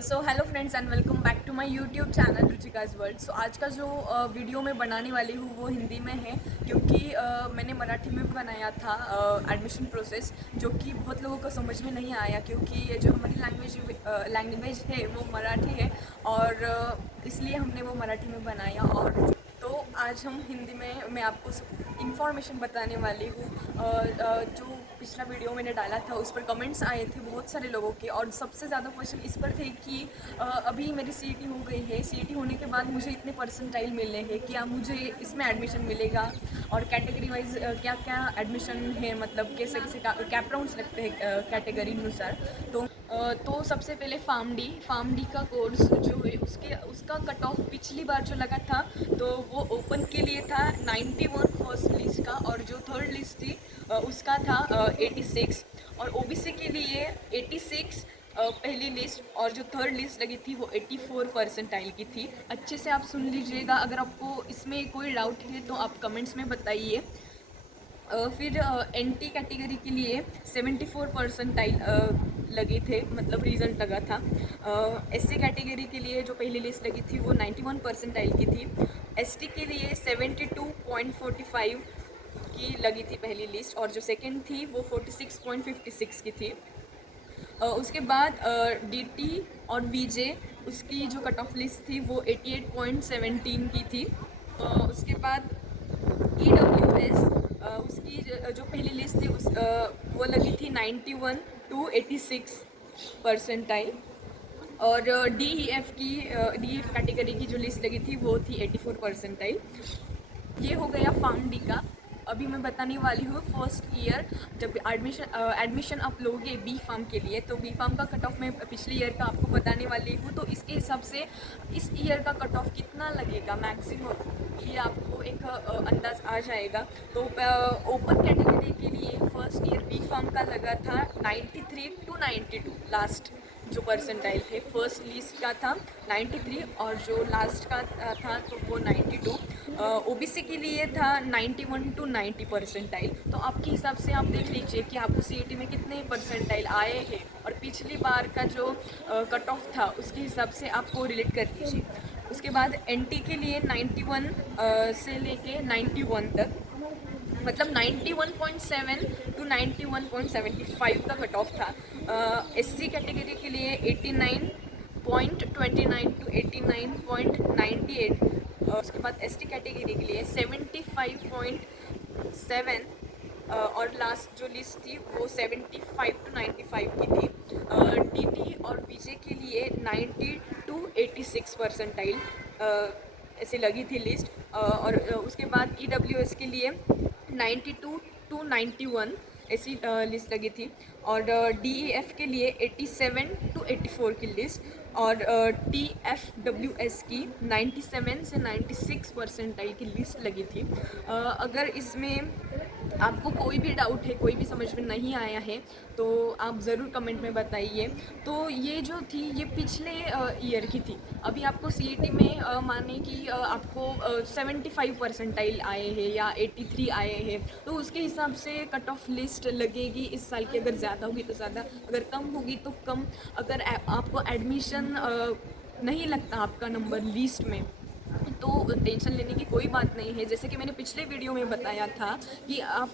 So hello friends and welcome back to my YouTube channel Ruchika's world. So आज का जो video मैं बनाने वाली हूँ वो हिंदी में है, क्योंकि मैंने मराठी में बनाया था एडमिशन प्रोसेस, जो कि बहुत लोगों को समझ में नहीं आया, क्योंकि ये जो हमारी लैंग्वेज है वो मराठी है, और इसलिए हमने वो मराठी में बनाया। और तो आज हम हिंदी में मैं आपको इंफॉर्मेशन बताने वाली हूँ। जो पिछला वीडियो मैंने डाला था उस पर कमेंट्स आए थे बहुत सारे लोगों के, और सबसे ज़्यादा क्वेश्चन इस पर थे कि अभी मेरी सीईटी हो गई है, सीईटी होने के बाद मुझे इतने परसेंटाइल मिले हैं, क्या मुझे इसमें एडमिशन मिलेगा, और कैटेगरी वाइज क्या क्या एडमिशन है, मतलब कैसे कैसे कैप राउंड्स लगते हैं कैटेगरी अनुसार। तो सबसे पहले फार्म डी का कोर्स जो है उसका कट ऑफ पिछली बार जो लगा था, तो वो ओपन के लिए था 91 फर्स्ट लिस्ट का, और जो थर्ड लिस्ट थी उसका था 86, और ओबीसी के लिए 86 पहली लिस्ट, और जो थर्ड लिस्ट लगी थी वो 84 परसेंटाइल की थी। अच्छे से आप सुन लीजिएगा, अगर आपको इसमें कोई डाउट है तो आप कमेंट्स में बताइए। फिर एनटी कैटेगरी के लिए 74 परसेंटाइल लगे थे, मतलब रिजल्ट लगा था। एससी कैटेगरी के लिए जो पहली लिस्ट लगी थी वो 91 परसेंटाइल की थी। एसटी के लिए 72.45 की लगी थी पहली लिस्ट, और जो सेकंड थी वो 46.56 की थी। उसके बाद डीटी और वीजे उसकी जो कट ऑफ लिस्ट थी वो 88.17 की थी। उसके बाद ईडब्ल्यूएस उसकी जो पहली लिस्ट थी वो लगी थी 91 to 86 परसेंटाइल, और डी ई एफ कैटेगरी की जो लिस्ट लगी थी वो थी 84 परसेंटाइल। ये हो गया फार्म डी का। अभी मैं बताने वाली हूँ फर्स्ट ईयर, जब एडमिशन आप लोगे बी फार्म के लिए, तो बी फार्म का कट ऑफ मैं पिछले ईयर का आपको बताने वाली हूँ, तो इसके हिसाब से इस ईयर का कट ऑफ कितना लगेगा मैक्सिमम, ये आपको एक अंदाज आ जाएगा। तो ओपन कैटेगरी के लिए फर्स्ट ईयर बी फार्म का लगा था 93 to 92, लास्ट जो परसेंटाइल थे। फर्स्ट लिस्ट का था 93, और जो लास्ट का था तो वो 92। ओबीसी के लिए था 91 to 90 परसेंटाइल। तो आपके हिसाब से आप देख लीजिए कि आपको सीईटी में कितने परसेंटाइल आए हैं, और पिछली बार का जो कट ऑफ था उसके हिसाब से आपको रिलेट कर लीजिए। उसके बाद एनटी के लिए 91 से लेके 91 तक, मतलब 91.7 to 91.75 का कट ऑफ था। एससी कैटेगरी के लिए 89.29 to 89.98। उसके बाद एसटी कैटेगरी के लिए 75.7, और लास्ट जो लिस्ट थी वो 75 to 95 की थी। डीटी और बीजे के लिए 90 to 86 परसेंटाइल ऐसे लगी थी लिस्ट। और उसके बाद ईडब्ल्यूएस के लिए 92 to 91 ऐसी लिस्ट लगी थी, और डीईएफ के लिए 87 to 84 की लिस्ट, और टीएफडब्ल्यूएस की 97 से 96 परसेंटाइल की लिस्ट लगी थी। अगर इसमें आपको कोई भी डाउट है, कोई भी समझ में नहीं आया है, तो आप ज़रूर कमेंट में बताइए। तो ये जो थी ये पिछले ईयर की थी। अभी आपको सीईटी में माने कि आपको 75 परसेंटाइल आए हैं या 83 आए हैं, तो उसके हिसाब से कट ऑफ लिस्ट लगेगी इस साल की। अगर ज़्यादा होगी तो ज़्यादा, अगर कम होगी तो कम। अगर आपको एडमिशन नहीं लगता आपका नंबर लिस्ट में, तो टेंशन लेने की कोई बात नहीं है। जैसे कि मैंने पिछले वीडियो में बताया था कि आप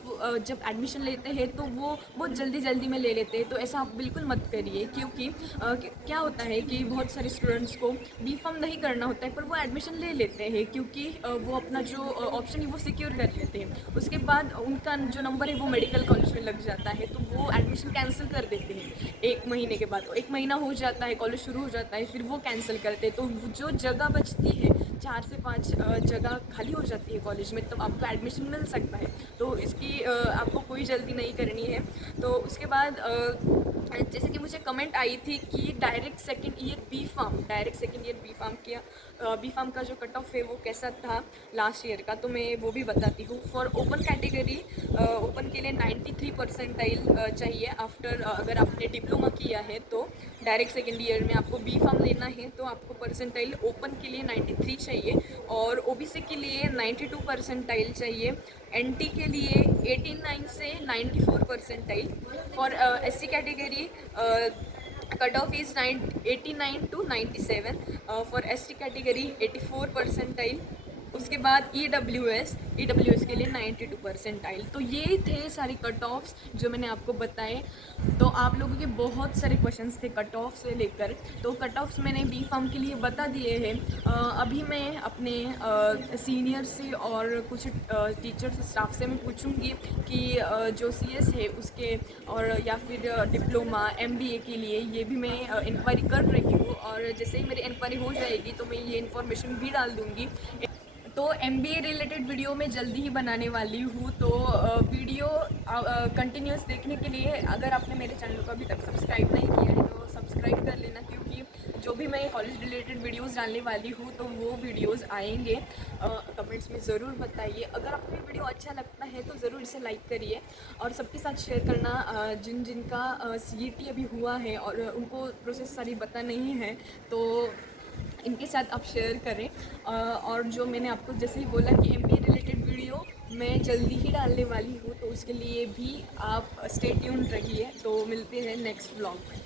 जब एडमिशन लेते हैं तो वो बहुत जल्दी में ले लेते हैं, तो ऐसा आप बिल्कुल मत करिए, क्योंकि क्या होता है कि बहुत सारे स्टूडेंट्स को बी फार्म नहीं करना होता है पर वो एडमिशन ले लेते हैं, क्योंकि वो अपना जो ऑप्शन है वो सिक्योर कर लेते हैं। उसके बाद उनका जो नंबर है वो मेडिकल कॉलेज में लग जाता है, तो वो एडमिशन कैंसिल कर देते हैं 1 महीने के बाद। 1 महीना हो जाता है, कॉलेज शुरू हो जाता है, फिर वो कैंसिल करते हैं, तो जो जगह बचती है 4 से 5 जगह खाली हो जाती है कॉलेज में, तब आपको एडमिशन मिल सकता है। तो इसकी आपको कोई जल्दी नहीं करनी है। तो उसके बाद जैसे कि मुझे कमेंट आई थी कि direct second year B pharm किया, बी फार्म का जो कट ऑफ है वो कैसा था लास्ट ईयर का, तो मैं वो भी बताती हूँ। फॉर ओपन कैटेगरी, ओपन के लिए 93 परसेंटाइल चाहिए आफ्टर, अगर आपने डिप्लोमा किया है तो डायरेक्ट सेकेंड ईयर में आपको बी फार्म लेना है, तो आपको परसेंटाइल ओपन के लिए 93 चाहिए, और ओबीसी के लिए 92 परसेंटाइल चाहिए। एनटी के लिए 89 से 94 percentile. For SC category cut off is 89 to 97, for ST category 84 percentile. उसके बाद ई डब्ल्यू एस के लिए 92 परसेंटाइल। तो ये थे सारे कट ऑफ्स जो मैंने आपको बताए। तो आप लोगों के बहुत सारे क्वेश्चंस थे कट ऑफ से लेकर, तो कट ऑफ्स मैंने बी फार्म के लिए बता दिए हैं। अभी मैं अपने सीनियर से और कुछ टीचर्स स्टाफ से मैं पूछूंगी कि जो CS है उसके और या फिर डिप्लोमा MBA के लिए ये भी मैं इंक्वायरी कर रही हूँ, और जैसे ही मेरी इंक्वायरी हो जाएगी तो मैं ये इन्फॉर्मेशन भी डाल दूँगी। तो MBA रिलेटेड वीडियो मैं जल्दी ही बनाने वाली हूँ। तो वीडियो कंटिन्यूस देखने के लिए अगर आपने मेरे चैनल को अभी तक सब्सक्राइब नहीं किया है तो सब्सक्राइब कर लेना, क्योंकि जो भी मैं कॉलेज रिलेटेड वीडियोस डालने वाली हूँ तो वो वीडियोस आएंगे। कमेंट्स में ज़रूर बताइए। अगर आपको ये वीडियो अच्छा लगता है तो ज़रूर इसे लाइक करिए और सबके साथ शेयर करना जिन जिनका CET अभी हुआ है और उनको प्रोसेस सारी पता नहीं है, तो इनके साथ आप शेयर करें। और जो मैंने आपको जैसे ही बोला कि MBA रिलेटेड वीडियो मैं जल्दी ही डालने वाली हूँ, तो उसके लिए भी आप स्टे ट्यून्ड रहिए। तो मिलते हैं नेक्स्ट व्लॉग में।